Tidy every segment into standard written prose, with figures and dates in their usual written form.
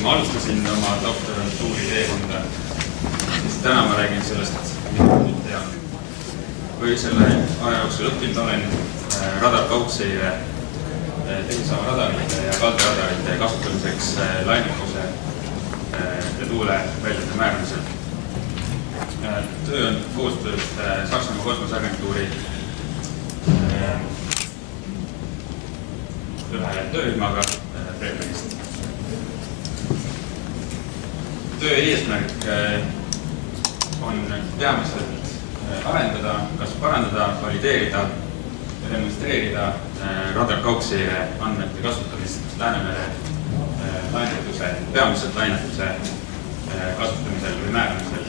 kui ma alustasin oma doktorantuuri teekonda, siis täna ma räägin sellest, mida ma nüüd tean. Või selle aja jooksul õppinud olen radarkaugseire, tehisaama radarite ja kalderadarite kasutamiseks lainekuse ja tuule väljade määramisel. Töö on koostöös Saksamaa kosmoseagentuuri ühe töörühmaga Bremenist. Töö eesmärk on peamiselt arendada, kas parandada, valideerida ja demonstreerida radarkaugseire andmete kasutamist Läänemere lainetuse, peamiselt lainetuse kasutamisel või määramisel.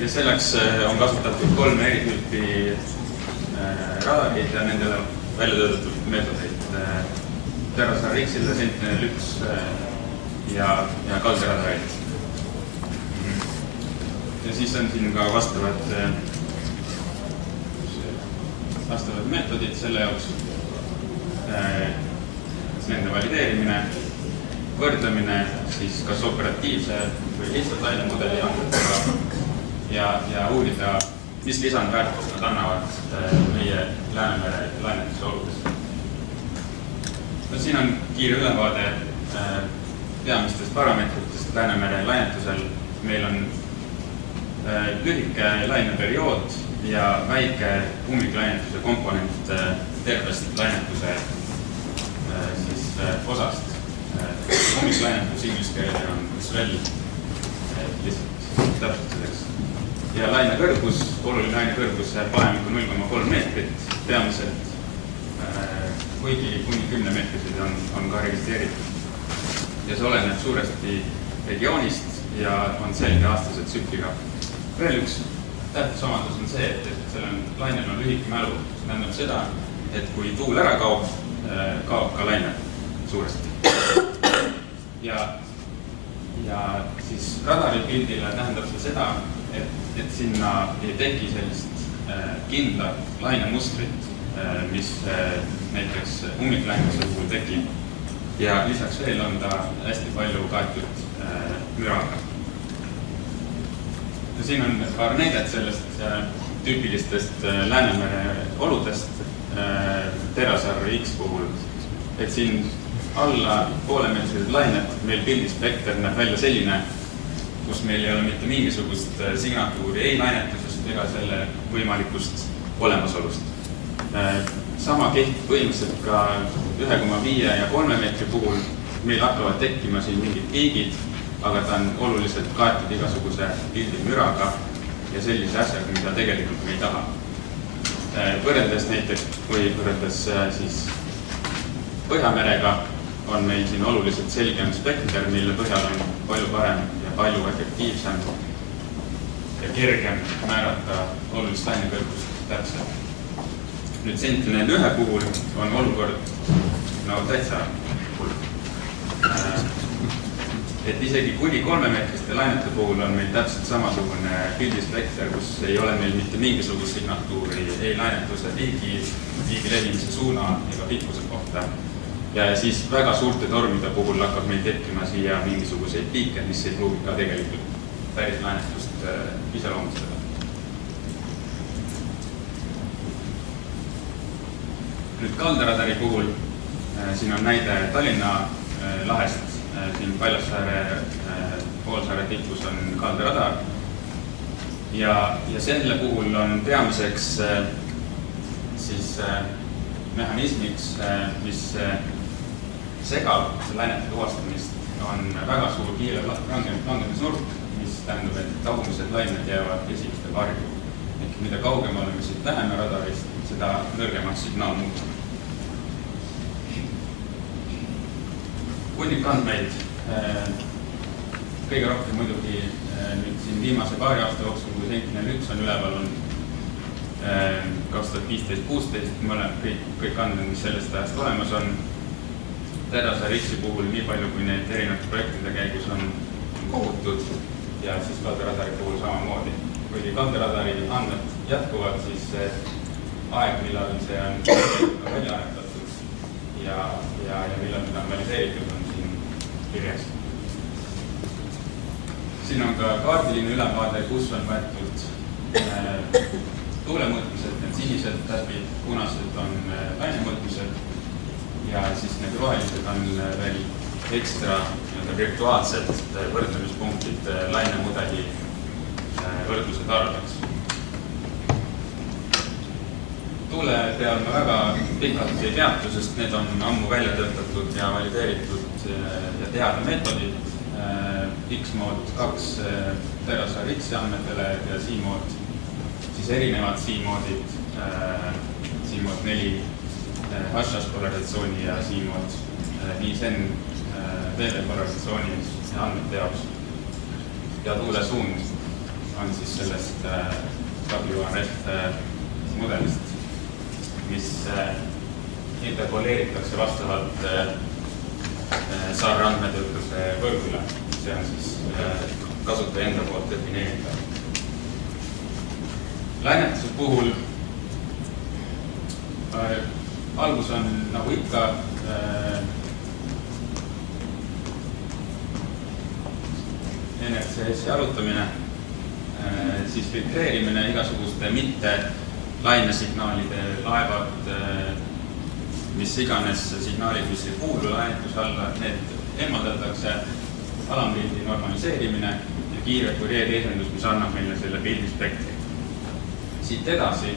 Ja selleks on kasutatud 3 eri tüüpi radarid ja nendele välja töötatud meetodeid. TerraSAR X-ile, Sentinel-1 ja kalderadarid. Ja siis on siin ka vastavad meetodid selle jaoks. Nende valideerimine, võrdlemine siis kas operatiivse või lihtsalt lainemudeli andmetega ja uurida, mis lisandväärtust nad annavad meie Läänemere lainetuse oludes. Siin on kiire ülevaade peamistest parameetritest Läänemere lainetusel. Meil on lühike laineperiood ja väike ummiklainetuse komponent tervest lainetuse osast. Ummiklainetus inglise keele on swell, lihtsalt täpsustuseks. Ja laine kõrgus, oluline laine kõrgus vahemikku 0,3 meetrit peamiselt, kuigi kuni 10 meetrised on ka registreeritud. Ja see oleneb suuresti regioonist ja on selge aastase tsükliga. Veel üks tähtis omadus on see, et sellel lainel on lühike mälu. See tähendab seda, et kui tuul ära kaob ka laine suuresti. Ja siis radaripildile tähendab see seda, et sinna ei teki sellist kindlat lainemustrit, mis näiteks ummiklainetuse puhul tekib. Ja lisaks veel on ta hästi palju kaetud müraga. Ja siin on paar näidet sellest tüüpilistest Läänemere oludest TerraSAR X puhul. Et siin alla poolemeetrised lained meil pildispekter näeb välja selline, kus meil ei ole mitte mingisugust signatuuri ei lainetusest ega selle võimalikust olemasolust. Sama kehtib põhimõtteliselt ka 1,5 ja 3 meetri puhul. Meil hakkavad tekkima siin mingid piigid, aga ta on oluliselt kaetud igasuguse pildimüraga ja sellise asjaga, mida tegelikult me ei taha. Võrreldes näiteks siis Põhjamerega on meil siin oluliselt selgem spekter, mille põhjal on palju parem ja palju efektiivsem ja kergem määrata olulist lainekõrgust täpselt. Nüüd Sentinel-1 puhul on olukord täitsa hull. Et isegi kuni 3-meetriste lainete puhul on meil täpselt samasugune pildispekter, kus ei ole meil mitte mingisugust signatuuri ei lainetuse liigi levimise suuna ega pikkuse kohta. Ja siis väga suurte tormide puhul hakkab meil tekkima siia mingisuguseid piike, mis ei pruugi ka tegelikult päris lainetust iseloomustada. Nüüd kalderadari puhul, siin on näide Tallinna lahest, siin Paljassaare poolsaare tipus on kalderadar ja selle puhul on peamiseks siis mehhanismiks, mis segab lainete tuvastamist, on väga suur kiire langemisnurk, mis tähendab, et tagumised lained jäävad esimeste varju. Ehk mida kaugemale me siit läheme radarist, seda nõrgemaks signaal muutub. Hunnikandmeid kõige rohkem muidugi nüüd siin viimase paari aasta jooksul, kui Sentinel-1 on üleval, on 2015-16, kõik andmed, mis sellest ajast olemas on. TerraSAR X-i puhul nii palju, kui need erinevate projektide käigus on kogutud ja siis kalderadari puhul samamoodi. Kuigi kalderadari andmed jätkuvad, siis aeg, millal see on välja aretatud ja millal mida on valideeritud, on siin kirjas. Siin on ka kaardiline ülevaade, kus on võetud tuulemõõtmised, need sinised täpid, punased on lainemõõtmised ja siis need rohelised on veel ekstra virtuaalsed võrdlemispunktid lainemudeli võrdluse tarbeks. Tuule peal ma väga pikalt ei peatu, sest need on ammu välja töötatud ja valideeritud ja teada meetodid. X-mood 2 Terasaar X andmetele ja C-mood, siis erinevad C-moodid, C-mood 4 H-as polarisatsiooni ja C-mood 5N VD polarisatsiooni andmete jaoks. Ja tuule suund on siis sellest WRF mudelist, mis interpoleeritakse vastavalt saarandmetöötluse võrgule. See on siis kasutaja enda poolt defineeritav. Lainetuse puhul algus on nagu ikka NRCS-i arutamine, siis filtreerimine, igasuguste mitte lainesignaalide laevad, mis iganes signaalid, mis ei kuulu lainetuse alla, need eemaldatakse, alampildi normaliseerimine ja kiire Fourier-teisendus, mis annab meile selle pildispektri. Siit edasi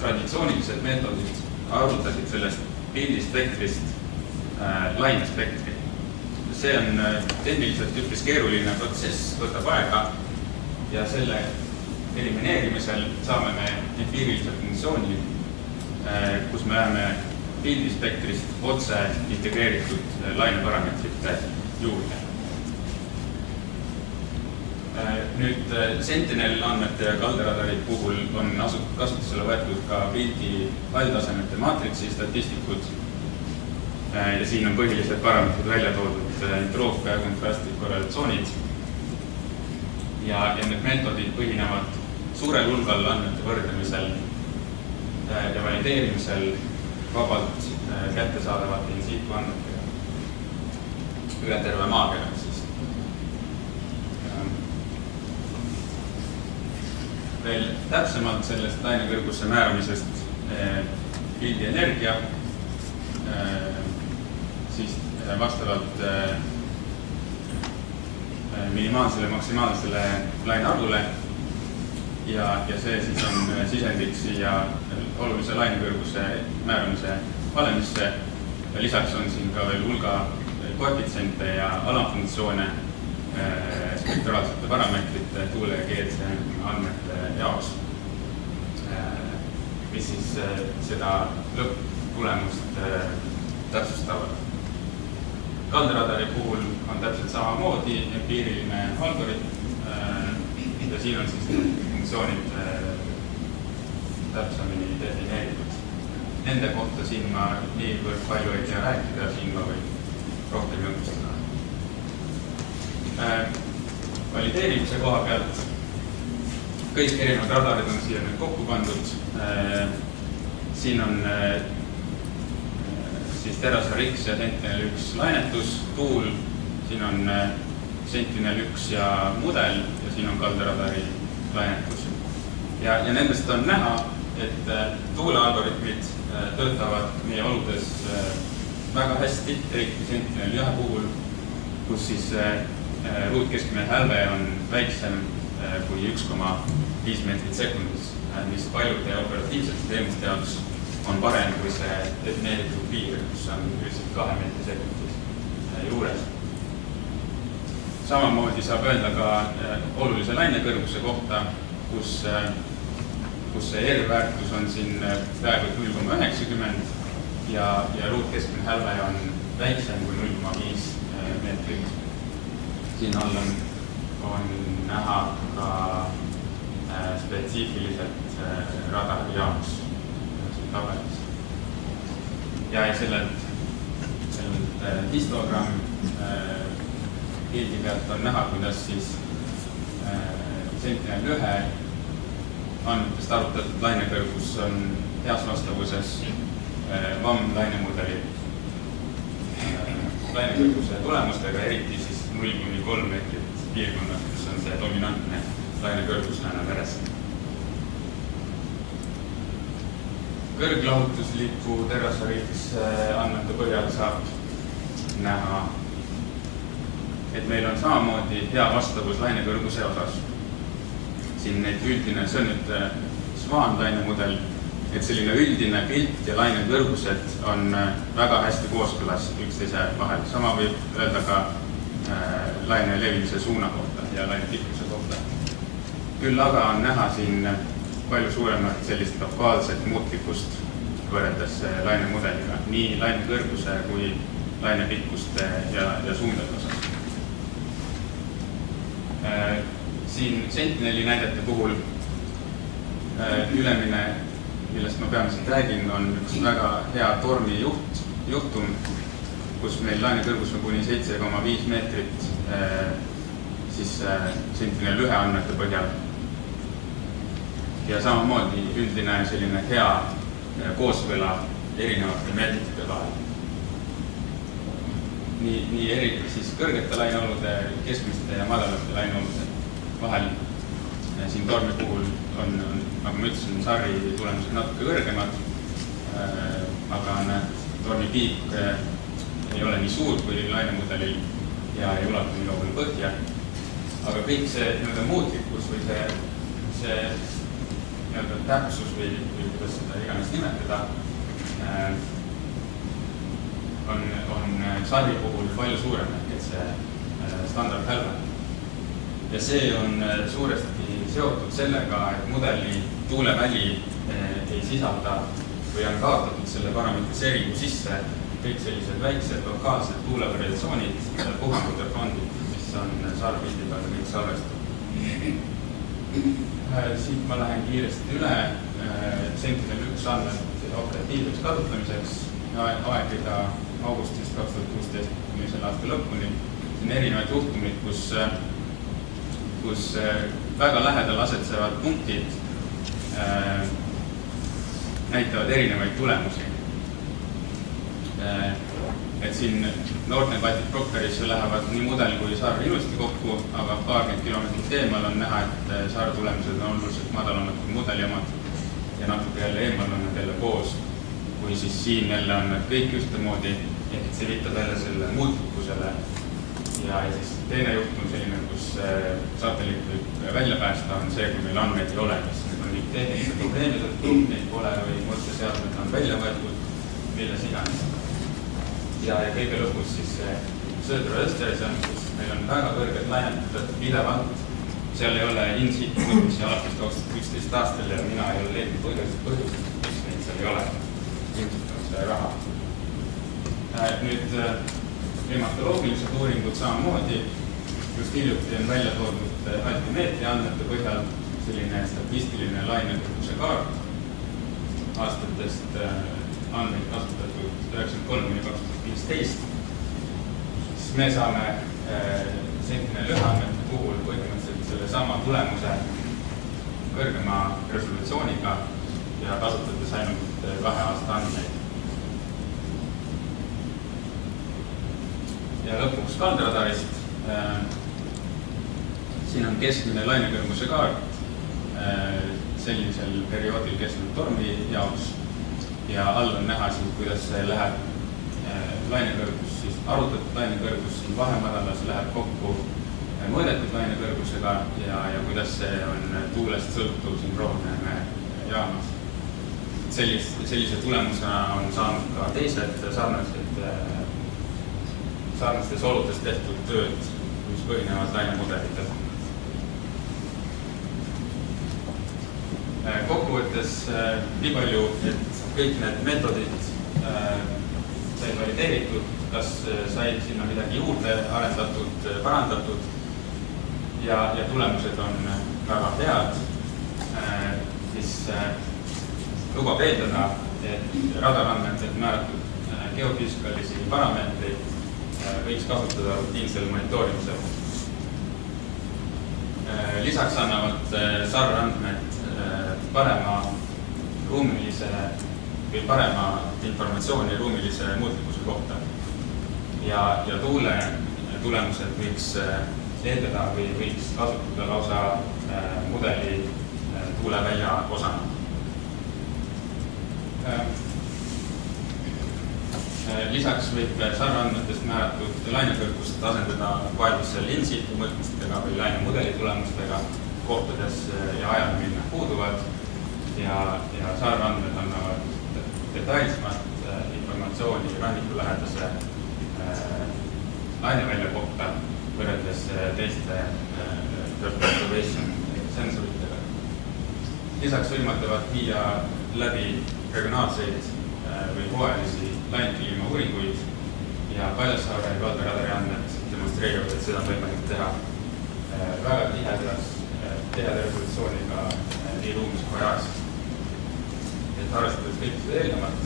traditsioonilised meetodid arvutasid sellest pildispektrist lainespektri. See on tehniliselt üpris keeruline protsess, võtab aega ja selle elimineerimisel saame me empiirilise funktsiooni, kus me läheme pildispektrist otse integreeritud laineparameetrite juurde. Nüüd Sentinel andmete ja kalderadari puhul on kasutusele võetud ka pildi haldtasemete maatriksi statistikud ja siin on põhilised parameetrid välja toodud entroopia ja kontrasti korrelatsioonid ja need meetodid põhinevad suurel hulgal andmete võrdlemisel ja valideerimisel vabalt kättesaadavate in situ andmetega üle terve maakera siis. Veel täpsemalt sellest lainekõrguse määramisest pildi energia, siis vastavalt minimaalsele maksimaalsele lainearvule ja see siis on sisendiks siia olulise lainekõrguse määramise valemisse ja lisaks on siin ka veel hulga koefitsiente ja alamfunktsioone spektraalsete parameetrite tuule ja GCM andmete jaoks, mis siis seda lõpptulemust täpsustavad. Kalderadari puhul on täpselt samamoodi empiiriline algoritm ja siin on siis funktsioonid täpsemini defineeritud. Nende kohta siin ma niivõrd palju ei tea rääkida, siin ma võin rohkem jutustada. Valideerimise koha pealt kõik erinevad radarid on siia nüüd kokku pandud. Siin on siis Terasaar X ja Sentinel 1 lainetus, tuul, siin on Sentinel 1 ja mudel ja siin on kalderadari lainetus. Ja nendest on näha, et tuulealgoritmid töötavad meie oludes väga hästi, eriti Sentinel 1 puhul, kus siis ruutkeskmine hälve on väiksem kui 1,5 meetrit sekundis, mis paljude operatiivsete teenuste jaoks on parem kui see defineeritud piir, kus on 2 meetri sekundis juures. Samamoodi saab öelda ka olulise lainekõrguse kohta, kus see R-väärtus on siin peaaegu 0,90 ja ruutkeskmine hälve on väiksem kui 0,5 meetrit. Siin all on näha ka spetsiifiliselt radari jaoks tabelis. Ja sellelt histogramm pildi pealt on näha, kuidas siis Sentinel 1 andmetest arvutatud lainekõrgus on heas vastavuses VAM lainemudeli lainekõrguse tulemustega, eriti siis 0-3 meetrit piirkonnas, kus on see dominantne lainekõrgus Läänemeres. Kõrglahutusliku terrasaari X andmete põhjal saab näha, et meil on samamoodi hea vastavus lainekõrguse osas. Siin neid üldine, see on nüüd Swan lainemudel, et selline üldine pilt ja lainekõrgused on väga hästi kooskõlas üksteise vahel. Sama võib öelda ka laine levimise suuna kohta ja laine pikkuse kohta. Küll aga on näha siin palju suuremat sellist lokaalset muutlikkust võrreldes lainemudeliga, nii lainekõrguse kui lainepikkuste ja suundade osas. Siin Sentineli näidete puhul ülemine, millest ma peamiselt räägin, on üks väga hea tormi juhtum, kus meil lainekõrgus on kuni 7,5 meetrit siis Sentinel 1 andmete põhjal. Ja samamoodi üldine selline hea kooskõla erinevate meetritite vahel. Nii siis kõrgete laineolude, keskmiste ja madalate laineolude vahel. Siin tormi puhul on, nagu ma ütlesin, sarri tulemused natuke kõrgemad, aga tormi piik ei ole nii suur kui lainemudelil ja ei ulatu nii kaugele põhja. Aga kõik see muutlikkus või see täpsus või kuidas seda iganes nimetada on sarri puhul palju suurem, et see standardhälve. Ja see on suuresti seotud sellega, et mudeli tuuleväli ei sisalda või on kaotatud selle parametriseeringu sisse kõik sellised väiksed lokaalsed tuulevariatsioonid, puhangute fondid, mis on saarpildi peal kõik salvestatud. Siit ma lähen kiiresti üle Sentinel 1 andmed operatiivseks kasutamiseks aegrida augustist 2016 kuni selle aasta lõpuni. See on erinevaid juhtumid, kus väga lähedal asetsevad punktid näitavad erinevaid tulemusi. Et siin Northern Baltic Proctorisse lähevad nii mudel kui saar ilusti kokku, aga paarkümmend kilomeetrit eemal on näha, et saar tulemused on oluliselt madalamad kui mudeli omad ja natuke jälle eemal on nad jälle koos, kui siis siin jälle on nad kõik ühtemoodi, ehk see viitab jälle selle muutlikkusele. Ja siis teine juhtum selline, kus satelliit võib välja päästa, on see, kui meil andmeid ei ole, mis need on nii tehnilised probleemid, et neid pole või mõtteseadmed on välja võetud, milles iganes. Ja kõige lõpus siis Södra-Österisem, kus meil on väga kõrged lainetud pidevalt. Seal ei ole in-situ võtmisi alates 2011 aastal ja mina ei ole leidnud põhjust, mis neid seal ei ole. Ilmselt on see raha. Nüüd klimatoloogilised uuringud samamoodi. Just hiljuti on välja toodud altimeetri andmete põhjal selline statistiline lainekõrguse kaart aastatest andmeid kasutatud 1993–2015. Siis me saame Sentinel 1 andmete puhul põhimõtteliselt selle sama tulemuse kõrgema resolutsiooniga ja kasutades ainult 2 aasta andmeid. Ja lõpuks kaldradarist. Siin on keskmine lainekõrguse kaart sellisel perioodil kestnud tormi jaoks ja all on näha siin, kuidas see läheb lainekõrgus, siis arvutatud lainekõrgus siin vahemadalas läheb kokku mõõdetud lainekõrgusega ja kuidas see on tuulest sõltuv siin Rohnemäe jaamas. Sellise tulemusena on saanud ka teised sarnastes oludes tehtud tööd, mis põhinevad lainemudelitel. Kokkuvõttes nii palju, et kõik need meetodid sai valideeritud, kas sai sinna midagi juurde arendatud, parandatud ja tulemused on väga head, siis lubab eeldada, et radarandmetel määratud geofüüsikalisi parameetreid võiks kasutada rutiinsel monitoorimisel. Lisaks annavad sarrandmed parema ruumilise või paremat informatsiooni ruumilise muutlikkuse kohta. Ja tuule tulemused võiks eetada või võiks kasutada lausa mudeli tuulevälja osana. Lisaks võib sarveandmetest määratud lainekõrgust asendada vajadusel in situ mõõtmistega või lainemudeli tulemustega kohtades ja ajal, mil nad puuduvad ja sarveandmed annavad detailsemat informatsiooni rannikulähedase lainevälja kohta võrreldes teiste observation sensoritega. Lisaks võimaldavad viia läbi regionaalseid või hooajalisi lainekliima uuringuid ja Paljassaare ja Kaldaradari andmed demonstreerivad, et seda on võimalik teha väga tiheda resolutsiooniga nii ruumis kui ajas. Et arvestades kõik seda eelnevat,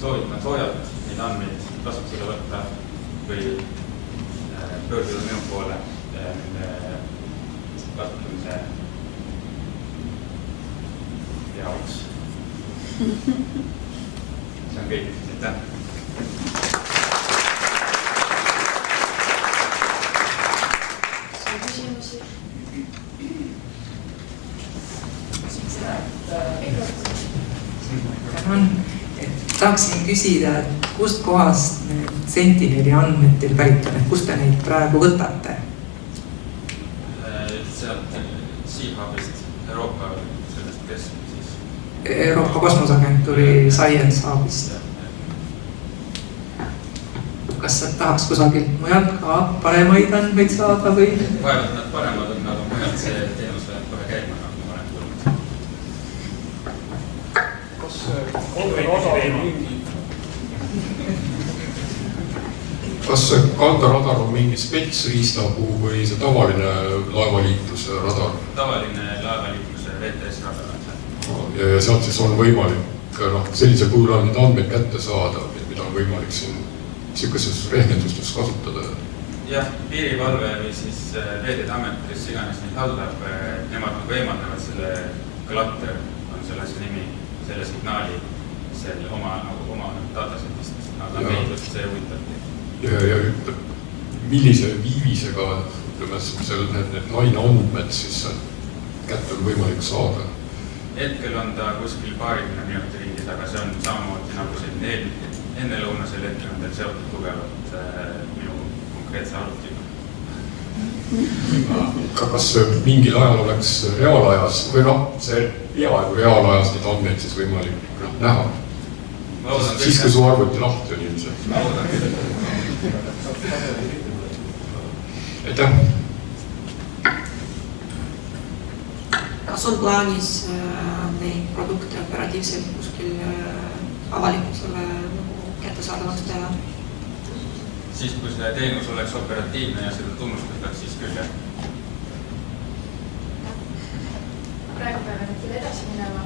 soovitan soojalt neid andmeid kasutusele võtta või pöörduda minu poole nende kasutamise jaoks. See on kõik, aitäh! Küsimusi? Tahaksin küsida, et kust kohast need Sentineli andmed teil pärit on, et kust te neid praegu võtate? Sealt Seahubist, Euroopa sellest keskelt siis. Euroopa Kosmoseagentuuri Science Hubist. Kas tahaks kusagilt mujalt ka paremaid andmeid saada või? Vaevalt nad paremad on, aga mujalt see teenus läheb kohe käima, nagu ma olen tulnud. Kas kaldaradar on mingi spetsriistapuu või see tavaline laevaliikluse radar? Tavaline laevaliikluse VTS radar on see. Ja sealt siis on võimalik sellisel kujul on neid andmeid kätte saada, mida on võimalik siin sellises rehkendustes kasutada? Jah, piirivalve või siis Veeteede Amet, kes iganes neid haldab, nemad nagu eemaldavad selle klatter, on selle nimi, selle signaali selle oma datasetist, aga meid just see huvitabki. Ja millise viivisega need laine andmed siis kätte on võimalik saada? Hetkel on ta kuskil 20 minuti ringis, aga see on samamoodi nagu selline ennelõunasel hetkel on teil seotud tugevalt minu konkreetse arvutiga. Kas mingil ajal oleks reaalajas või see peaaegu reaalajas neid andmeid siis võimalik näha? Siis, kui su arvuti lahti on ilmselt. Ma oodan küll. Aitäh! Kas on plaanis neid produkte operatiivselt kuskil avalikkusele kättesaadavaks teha? Siis, kui see teenus oleks operatiivne ja seda tunnustataks, siis küll. Praegu peame küll edasi minema.